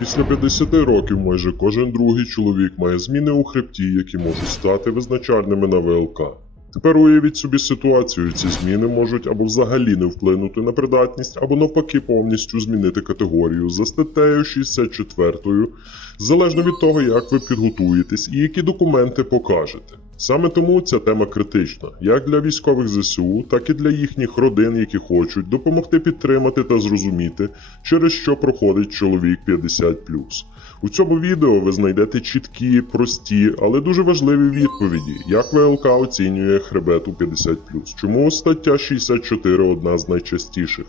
Після 50 років майже кожен другий чоловік має зміни у хребті, які можуть стати визначальними на ВЛК. Тепер уявіть собі ситуацію, ці зміни можуть або взагалі не вплинути на придатність, або навпаки повністю змінити категорію за статтею 64, залежно від того, як ви підготуєтесь і які документи покажете. Саме тому ця тема критична як для військових ЗСУ, так і для їхніх родин, які хочуть допомогти підтримати та зрозуміти, через що проходить чоловік 50+. У цьому відео ви знайдете чіткі, прості, але дуже важливі відповіді, як ВЛК оцінює хребет у 50+, чому стаття 64 одна з найчастіших,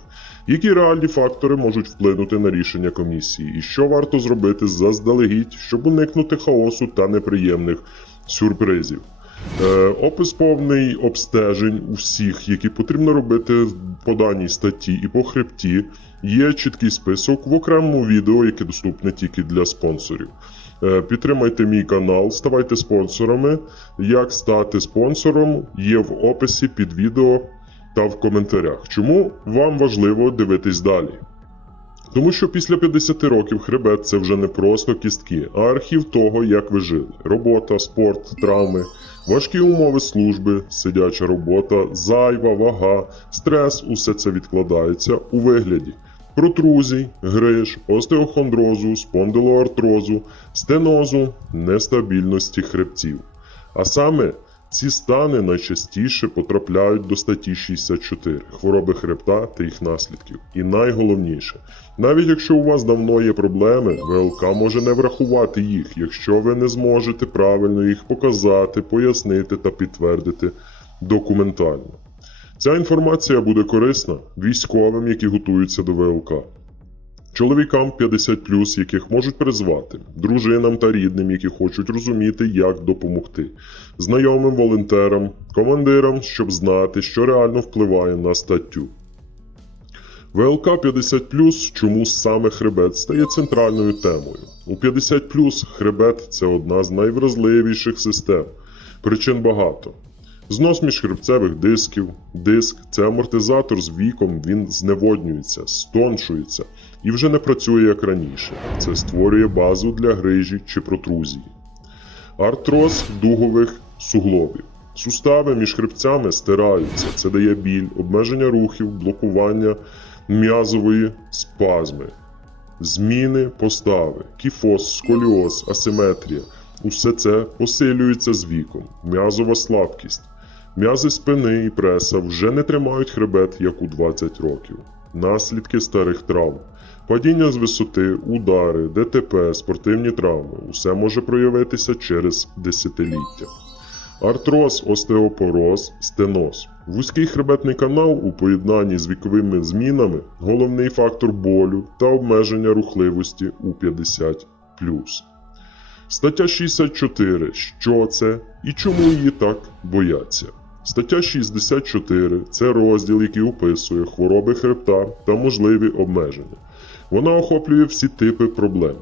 які реальні фактори можуть вплинути на рішення комісії, і що варто зробити заздалегідь, щоб уникнути хаосу та неприємних сюрпризів. Е, опис повний обстежень усіх, які потрібно робити по даній статті і по хребті. Є чіткий список в окремому відео, яке доступне тільки для спонсорів. Е, Підтримайте мій канал, ставайте спонсорами. Як стати спонсором є в описі під відео та в коментарях. Чому вам важливо дивитись далі? Тому що після 50 років хребет це вже не просто кістки, а архів того, як ви жили: робота, спорт, травми, важкі умови служби, сидяча робота, зайва, вага, стрес усе це відкладається у вигляді протрузій, гриж, остеохондрозу, спондилоартрозу, стенозу, нестабільності хребців. А саме ці стани найчастіше потрапляють до статті 64 хвороби хребта та їх наслідків. І найголовніше, навіть якщо у вас давно є проблеми, ВЛК може не врахувати їх, якщо ви не зможете правильно їх показати, пояснити та підтвердити документально. Ця інформація буде корисна військовим, які готуються до ВЛК. Чоловікам 50 яких можуть призвати, дружинам та рідним, які хочуть розуміти, як допомогти, знайомим волонтерам, командирам, щоб знати, що реально впливає на статтю. ВЛК 50 чому саме хребет стає центральною темою. У 50 хребет це одна з найвразливіших систем. Причин багато. Знос міжхребцевих дисків, диск це амортизатор з віком, він зневоднюється, стоншується і вже не працює як раніше. Це створює базу для грижі чи протрузії. Артроз дугових суглобів. Сустави між хребцями стираються, це дає біль, обмеження рухів, блокування м'язової спазми, зміни постави, кіфоз, сколіоз, асиметрія. Усе це посилюється з віком, м'язова слабкість. М'язи спини і преса вже не тримають хребет, як у 20 років. Наслідки старих травм. Падіння з висоти, удари, ДТП, спортивні травми усе може проявитися через десятиліття. Артроз, остеопороз, стеноз. Вузький хребетний канал у поєднанні з віковими змінами головний фактор болю та обмеження рухливості у 50. Стаття 64. Що це і чому її так бояться? Стаття 64 це розділ, який описує хвороби хребта та можливі обмеження. Вона охоплює всі типи проблем: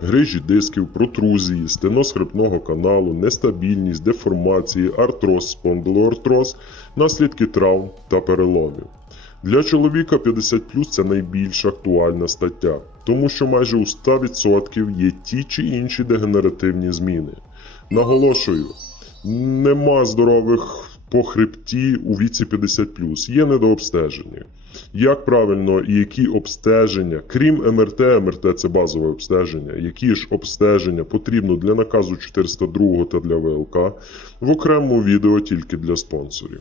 грижі дисків, протрузії, стеноз каналу, нестабільність, деформації, артроз, спондилоартроз, наслідки травм та переломів. Для чоловіка 50 це найбільш актуальна стаття, тому що майже у 100% є ті чи інші дегенеративні зміни. Наголошую, нема здорових по хребті у віці 50 є недообстеження. Як правильно і які обстеження, крім МРТ, МРТ це базове обстеження, які ж обстеження потрібно для наказу 402 та для ВЛК в окремому відео тільки для спонсорів.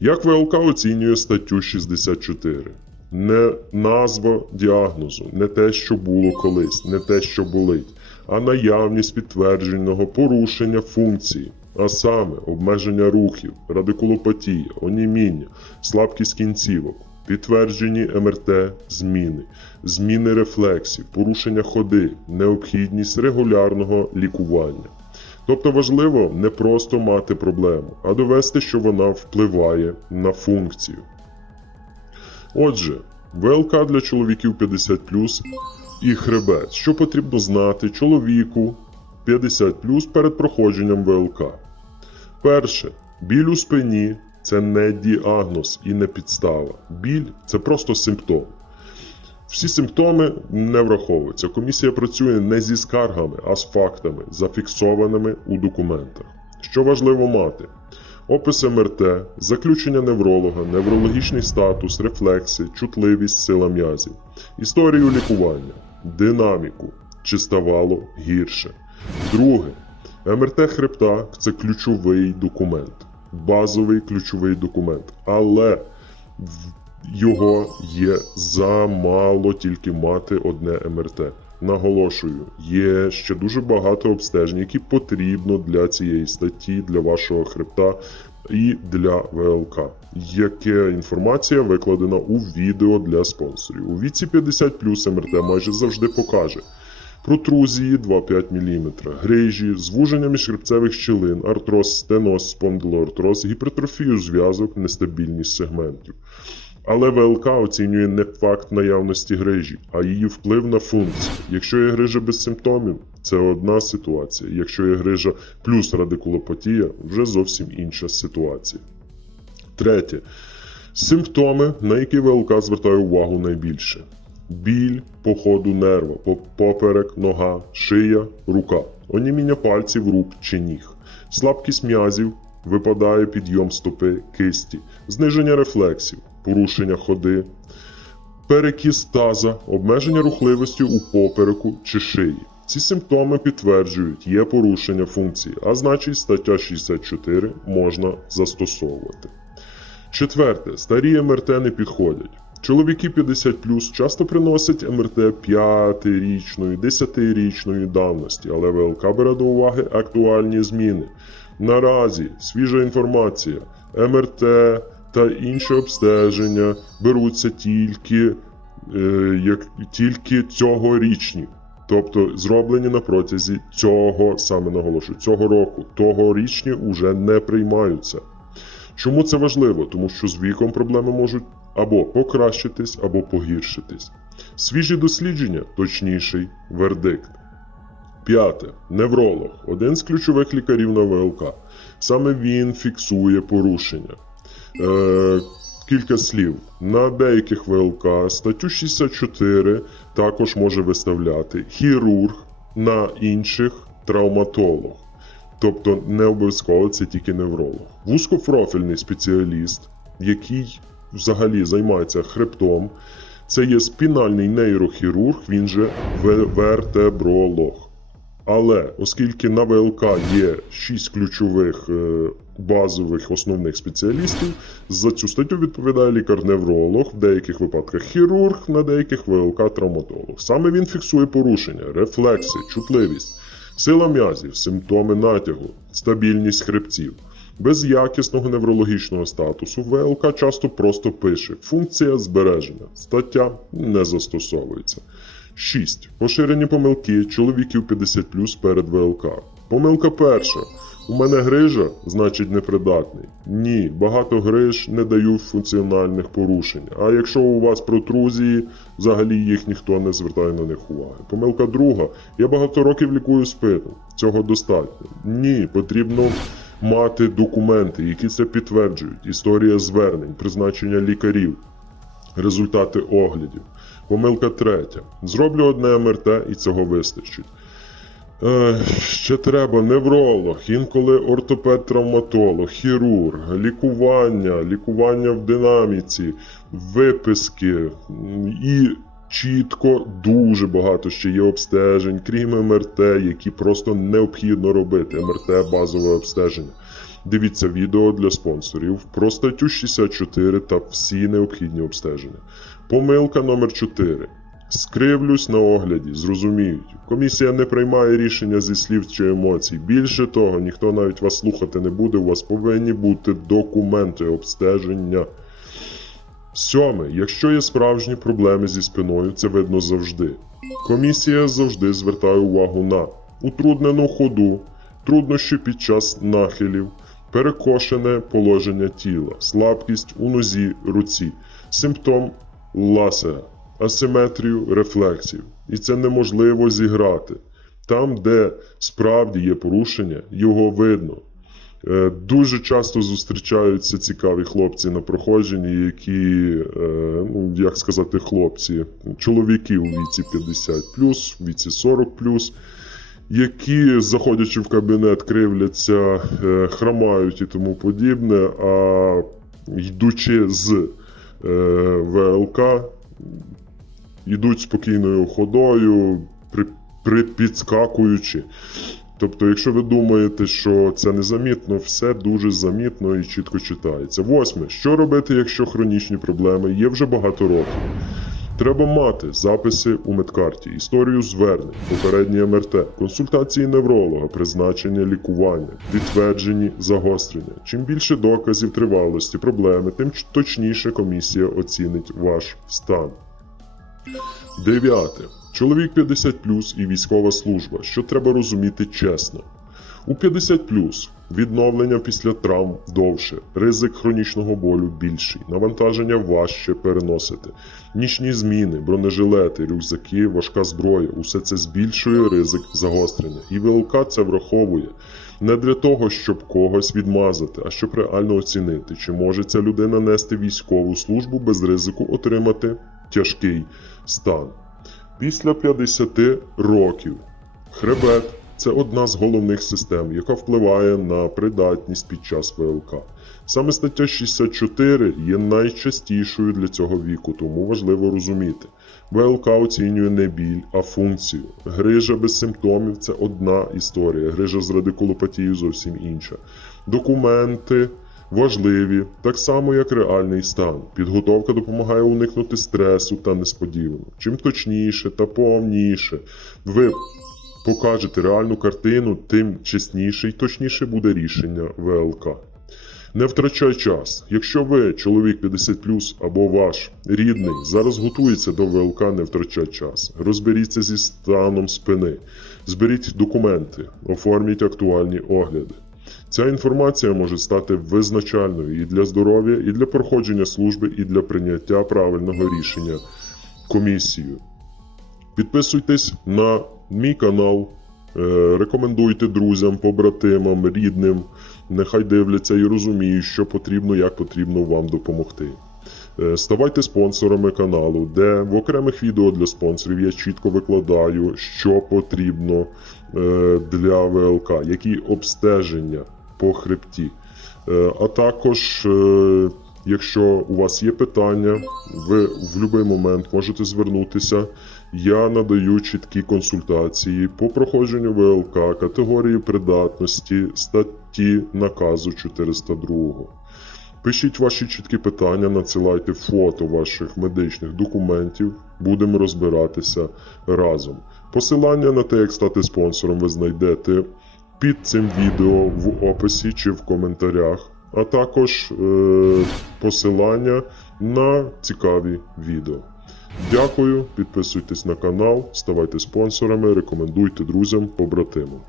Як ВЛК оцінює статтю 64? Не назва діагнозу, не те, що було колись, не те, що болить, а наявність підтвердженого порушення функції, а саме обмеження рухів, радикулопатія, оніміння, слабкість кінцівок, підтверджені МРТ зміни, зміни рефлексів, порушення ходи, необхідність регулярного лікування. Тобто важливо не просто мати проблему, а довести, що вона впливає на функцію. Отже, ВЛК для чоловіків 50 і хребет. Що потрібно знати чоловіку 50 перед проходженням ВЛК? Перше, біль у спині це не діагноз і не підстава. Біль це просто симптом. Всі симптоми не враховуються. Комісія працює не зі скаргами, а з фактами, зафіксованими у документах. Що важливо мати? Опис МРТ, заключення невролога, неврологічний статус, рефлекси, чутливість, сила м'язів, історію лікування, динаміку, чи ставало гірше. Друге, МРТ хребта це ключовий документ, базовий ключовий документ, але його є замало тільки мати одне МРТ. Наголошую, є ще дуже багато обстежень, які потрібно для цієї статті, для вашого хребта і для ВЛК. Яке інформація викладена у відео для спонсорів. У віці 50 МРТ майже завжди покаже протрузії 2,5 мм, грижі, звуження міжхребцевих щілин, артроз, стеноз, спондилоартроз, гіпертрофію зв'язок, нестабільність сегментів. Але ВЛК оцінює не факт наявності грижі, а її вплив на функцію. Якщо є грижа без симптомів, це одна ситуація. Якщо є грижа плюс радикулопатія, вже зовсім інша ситуація. Третє. Симптоми, на які ВЛК звертає увагу найбільше: біль по ходу нерва, поперек, нога, шия, рука, оніміння пальців рук чи ніг, слабкість м'язів, випадає підйом стопи, кисті, зниження рефлексів, порушення ходи, перекіс таза, обмеження рухливості у попереку чи шиї. Ці симптоми підтверджують, є порушення функції, а значить стаття 64 можна застосовувати. Четверте, старі МРТ не підходять. Чоловіки 50 часто приносять МРТ 5-річної, 10-річної давності, але ВЛК бере до уваги актуальні зміни. Наразі свіжа інформація, МРТ та інші обстеження беруться тільки, е, як, тільки цьогорічні. Тобто зроблені на протязі цього, саме наголошую, цього року. Тогорічні уже не приймаються. Чому це важливо? Тому що з віком проблеми можуть або покращитись, або погіршитись. Свіжі дослідження точніший вердикт. П'яте. Невролог один з ключових лікарів на ВЛК. Саме він фіксує порушення. Е, кілька слів. На деяких ВЛК статтю 64 також може виставляти хірург, на інших травматолог. Тобто не обов'язково це тільки невролог. Вузькопрофільний спеціаліст, який взагалі займається хребтом, це є спінальний нейрохірург, він же вертебролог. Але оскільки на ВЛК є 6 ключових е, базових основних спеціалістів, за цю статтю відповідає лікар-невролог, в деяких випадках хірург, на деяких ВЛК травматолог. Саме він фіксує порушення, рефлекси, чутливість, сила м'язів, симптоми натягу, стабільність хребців. Без якісного неврологічного статусу ВЛК часто просто пише функція збережена, стаття не застосовується. 6. Поширені помилки чоловіків 50 перед ВЛК. Помилка перша. У мене грижа, значить непридатний. Ні, багато гриж не дають функціональних порушень. А якщо у вас протрузії, взагалі їх ніхто не звертає на них уваги. Помилка друга. Я багато років лікую спину. Цього достатньо. Ні, потрібно мати документи, які це підтверджують. Історія звернень, призначення лікарів, результати оглядів. Помилка третя. Зроблю одне МРТ і цього вистачить. Е, ще треба невролог, інколи ортопед-травматолог, хірург, лікування, лікування в динаміці, виписки і чітко дуже багато ще є обстежень, крім МРТ, які просто необхідно робити. МРТ базове обстеження. Дивіться відео для спонсорів про статтю 64 та всі необхідні обстеження. Помилка номер 4. Скривлюсь на огляді, зрозуміють. Комісія не приймає рішення зі слів чи емоцій. Більше того, ніхто навіть вас слухати не буде. У вас повинні бути документи обстеження. Сьоме, якщо є справжні проблеми зі спиною, це видно завжди. Комісія завжди звертає увагу на утруднену ходу, труднощі під час нахилів, перекошене положення тіла, слабкість у нозі, руці, симптом ласера, асиметрію рефлексів. І це неможливо зіграти. Там, де справді є порушення, його видно. Е, Дуже часто зустрічаються цікаві хлопці на проходженні, які, е, ну як сказати, хлопці, чоловіки у віці 50 у віці 40 які, заходячи в кабінет, кривляться, е, хромають і тому подібне, а йдучи з ВЛК, йдуть спокійною ходою, при, при, підскакуючи. Тобто, якщо ви думаєте, що це незамітно, все дуже замітно і чітко читається. Восьме. Що робити, якщо хронічні проблеми є вже багато років? Треба мати записи у медкарті, історію звернень, попереднє МРТ, консультації невролога, призначення лікування, підтверджені загострення. Чим більше доказів тривалості проблеми, тим точніше комісія оцінить ваш стан. Дев'яте. Чоловік 50 і військова служба, що треба розуміти чесно. У 50 відновлення після травм довше, ризик хронічного болю більший, навантаження важче переносити. Нічні зміни, бронежилети, рюкзаки, важка зброя усе це збільшує ризик загострення. І ВЛК це враховує не для того, щоб когось відмазати, а щоб реально оцінити, чи може ця людина нести військову службу без ризику отримати тяжкий стан. Після 50 років хребет це одна з головних систем, яка впливає на придатність під час ВЛК. Саме стаття 64 є найчастішою для цього віку, тому важливо розуміти. ВЛК оцінює не біль, а функцію. Грижа без симптомів це одна історія, грижа з радикулопатією зовсім інша. Документи важливі, так само як реальний стан. Підготовка допомагає уникнути стресу та несподіванок. Чим точніше та повніше ви покажете реальну картину, тим чесніше і точніше буде рішення ВЛК. Не втрачай час. Якщо ви чоловік 50 або ваш рідний зараз готується до ВЛК, не втрачай час. Розберіться зі станом спини, зберіть документи, оформіть актуальні огляди. Ця інформація може стати визначальною і для здоров'я, і для проходження служби, і для прийняття правильного рішення комісією. Підписуйтесь на мій канал, е, рекомендуйте друзям, побратимам, рідним. Нехай дивляться і розуміють, що потрібно, як потрібно вам допомогти. Е, Ставайте спонсорами каналу, де в окремих відео для спонсорів я чітко викладаю, що потрібно е, для ВЛК, які обстеження по хребті. Е, А також, е, якщо у вас є питання, ви в будь-який момент можете звернутися. Я надаю чіткі консультації по проходженню ВЛК, категорії придатності, статті наказу 402. Пишіть ваші чіткі питання, надсилайте фото ваших медичних документів, будемо розбиратися разом. Посилання на те, як стати спонсором, ви знайдете під цим відео в описі чи в коментарях, а також е- посилання на цікаві відео. Дякую, підписуйтесь на канал, ставайте спонсорами, рекомендуйте друзям, побратимам.